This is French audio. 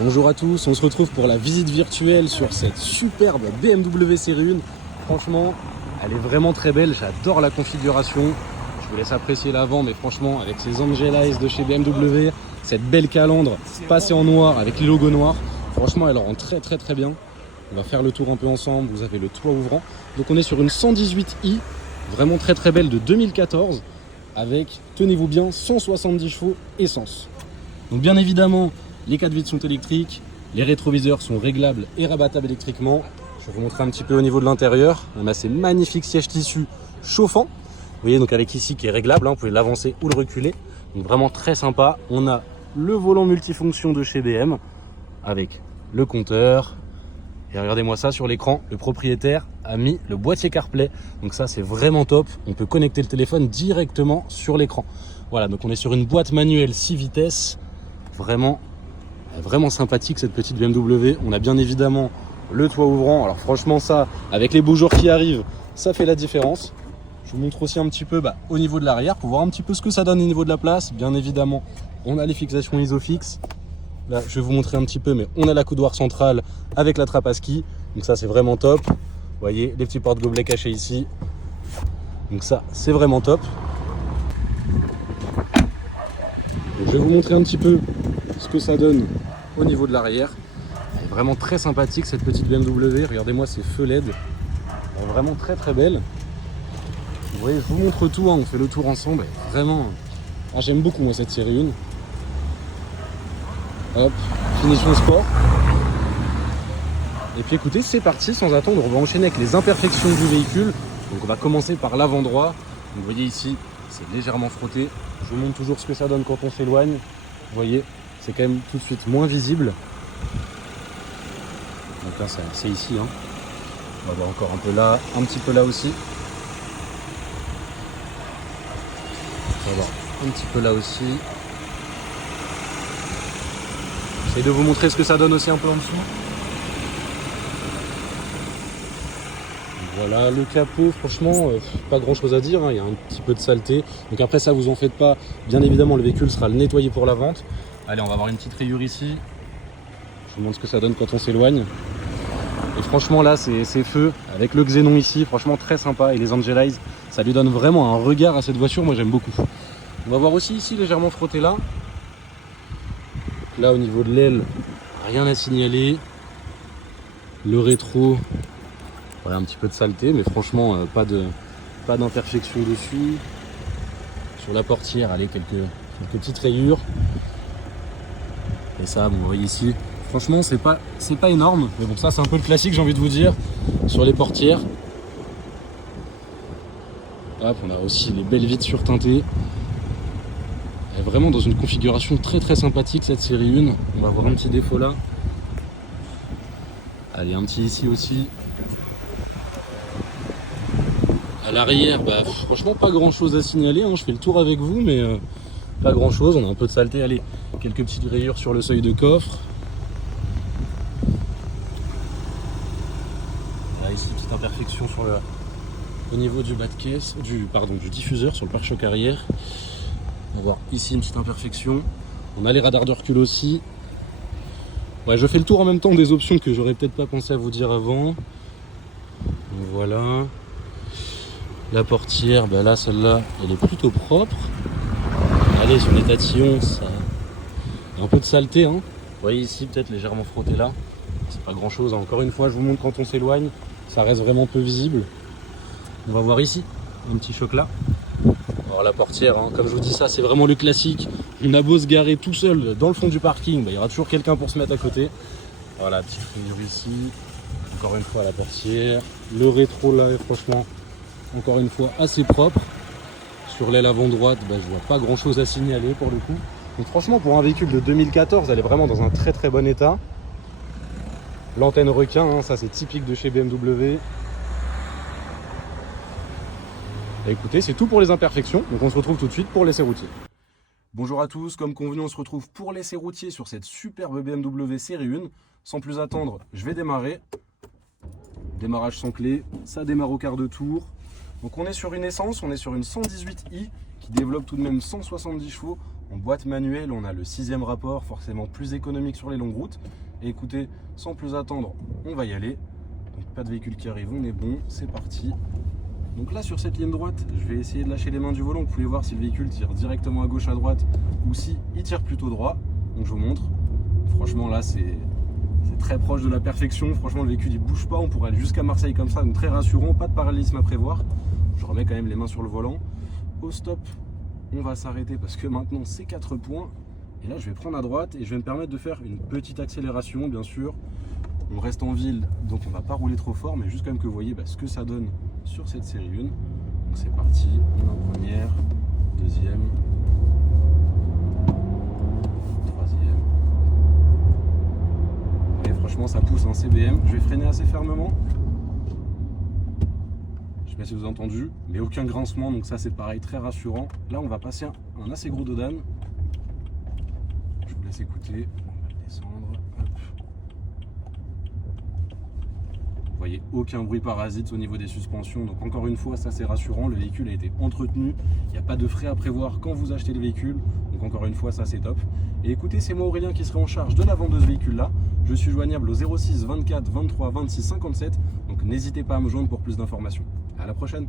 Bonjour à tous, on se retrouve pour la visite virtuelle sur cette superbe BMW série 1. Franchement, elle est vraiment très belle, j'adore la configuration. Je vous laisse apprécier l'avant, mais franchement, avec ces Angel Eyes de chez BMW, cette belle calandre passée en noir avec les logos noirs, franchement, elle rend très bien. On va faire le tour un peu ensemble, vous avez le toit ouvrant. Donc on est sur une 118i, vraiment très belle de 2014, avec, tenez-vous bien, 170 chevaux essence. Donc bien évidemment, les 4 vitres sont électriques, les rétroviseurs sont réglables et rabattables électriquement. Je vais vous montrer un petit peu au niveau de l'intérieur. On a ces magnifiques sièges tissus chauffants. Vous voyez, donc avec ici qui est réglable, vous pouvez l'avancer ou le reculer. Donc vraiment très sympa. On a le volant multifonction de chez BM avec le compteur. Et regardez-moi ça sur l'écran, le propriétaire a mis le boîtier CarPlay. Donc ça c'est vraiment top. On peut connecter le téléphone directement sur l'écran. Voilà, donc on est sur une boîte manuelle 6 vitesses. Vraiment sympathique cette petite BMW. On a bien évidemment le toit ouvrant. Alors franchement ça, avec les beaux jours qui arrivent, ça fait la différence. Je vous montre aussi un petit peu au niveau de l'arrière pour voir un petit peu ce que ça donne au niveau de la place. Bien évidemment, on a les fixations ISOFIX. Là, je vais vous montrer un petit peu, mais on a la coudoir centrale avec la trappe à ski. Donc ça, c'est vraiment top. Vous voyez, les petits porte-gobelets cachés ici. Donc ça, c'est vraiment top. Donc, je vais vous montrer un petit peu ce que ça donne au niveau de l'arrière. Elle est vraiment très sympathique cette petite BMW. Regardez-moi ces feux LED. Elle est vraiment très belle. Vous voyez, je vous montre tout, on fait le tour ensemble. Vraiment, j'aime beaucoup moi cette série 1. Hop, finition sport. Et puis écoutez, c'est parti, sans attendre, on va enchaîner avec les imperfections du véhicule. Donc on va commencer par l'avant droit. Donc, vous voyez ici, c'est légèrement frotté. Je vous montre toujours ce que ça donne quand on s'éloigne. Vous voyez, c'est quand même tout de suite moins visible. Donc là, c'est ici. On va voir encore un peu là, un petit peu là aussi. On va voir un petit peu là aussi. J'essaie de vous montrer ce que ça donne aussi un peu en dessous. Voilà, le capot, franchement, pas grand chose à dire, il y a un petit peu de saleté. Donc après ça, vous en faites pas. Bien évidemment, le véhicule sera nettoyé pour la vente. Allez, on va avoir une petite rayure ici. Je vous montre ce que ça donne quand on s'éloigne. Et franchement là, c'est feu, avec le xénon ici, franchement très sympa. Et les Angel Eyes, ça lui donne vraiment un regard à cette voiture, moi j'aime beaucoup. On va voir aussi ici, légèrement frotté là. Là, au niveau de l'aile, rien à signaler. Le rétro, un petit peu de saleté, mais franchement, pas d'imperfection dessus. Sur la portière, allez, quelques petites rayures. Et ça, bon, vous voyez ici, franchement, c'est pas énorme. Mais bon, ça, c'est un peu le classique, j'ai envie de vous dire, sur les portières. Hop, on a aussi les belles vitres surteintées. Elle est vraiment dans une configuration très sympathique, cette série 1. On va avoir un petit défaut là. Allez, un petit ici aussi. À l'arrière, franchement pas grand chose à signaler, je fais le tour avec vous, mais pas grand chose, on a un peu de saleté. Allez, quelques petites rayures sur le seuil de coffre. Là ici, petite imperfection sur au niveau du bas de caisse, du diffuseur sur le pare-choc arrière. On va voir ici une petite imperfection. On a les radars de recul aussi. Ouais, je fais le tour en même temps des options que j'aurais peut-être pas pensé à vous dire avant. Voilà. La portière, là celle-là, elle est plutôt propre. Allez, sur les tatillons, ça il y a un peu de saleté. Vous voyez ici, peut-être légèrement frotté là. C'est pas grand-chose. Encore une fois, je vous montre quand on s'éloigne. Ça reste vraiment peu visible. On va voir ici, un petit choc là. Alors la portière, comme je vous dis, ça c'est vraiment le classique. On a beau se garer tout seul dans le fond du parking, il y aura toujours quelqu'un pour se mettre à côté. Voilà, petite rayure ici. Encore une fois la portière. Le rétro là est franchement, encore une fois, assez propre. Sur l'aile avant droite, je vois pas grand chose à signaler pour le coup. Donc franchement, pour un véhicule de 2014, elle est vraiment dans un très bon état. L'antenne requin, ça c'est typique de chez BMW. Et écoutez, c'est tout pour les imperfections. Donc on se retrouve tout de suite pour l'essai routier. Bonjour à tous, comme convenu, on se retrouve pour l'essai routier sur cette superbe BMW série 1. Sans plus attendre, je vais démarrer. Démarrage sans clé, ça démarre au quart de tour. Donc on est sur une essence, on est sur une 118i qui développe tout de même 170 chevaux. En boîte manuelle, on a le 6e rapport, forcément plus économique sur les longues routes. Et écoutez, sans plus attendre, on va y aller. Donc pas de véhicule qui arrive, on est bon, c'est parti. Donc là sur cette ligne droite, je vais essayer de lâcher les mains du volant. Vous pouvez voir si le véhicule tire directement à gauche, à droite ou si il tire plutôt droit. Donc je vous montre. Franchement là c'est très proche de la perfection. Franchement le véhicule il bouge pas, on pourrait aller jusqu'à Marseille comme ça. Donc très rassurant, pas de parallélisme à prévoir. Je remets quand même les mains sur le volant. Au stop, on va s'arrêter parce que maintenant c'est 4 points. Et là je vais prendre à droite et je vais me permettre de faire une petite accélération bien sûr. On reste en ville donc on va pas rouler trop fort, mais juste quand même que vous voyez ce que ça donne sur cette série 1. Donc c'est parti, on est en première, deuxième, troisième. Et franchement ça pousse en CBM. Je vais freiner assez fermement. Je sais pas si vous avez entendu, mais aucun grincement, donc ça c'est pareil, très rassurant. Là on va passer un assez gros dodane. Je vous laisse écouter, on va le descendre. Hop. Vous voyez aucun bruit parasite au niveau des suspensions, donc encore une fois ça c'est rassurant, le véhicule a été entretenu, il n'y a pas de frais à prévoir quand vous achetez le véhicule, donc encore une fois ça c'est top. Et écoutez, c'est moi Aurélien qui serai en charge de la vente de ce véhicule là, je suis joignable au 06 24 23 26 57, donc n'hésitez pas à me joindre pour plus d'informations. À la prochaine.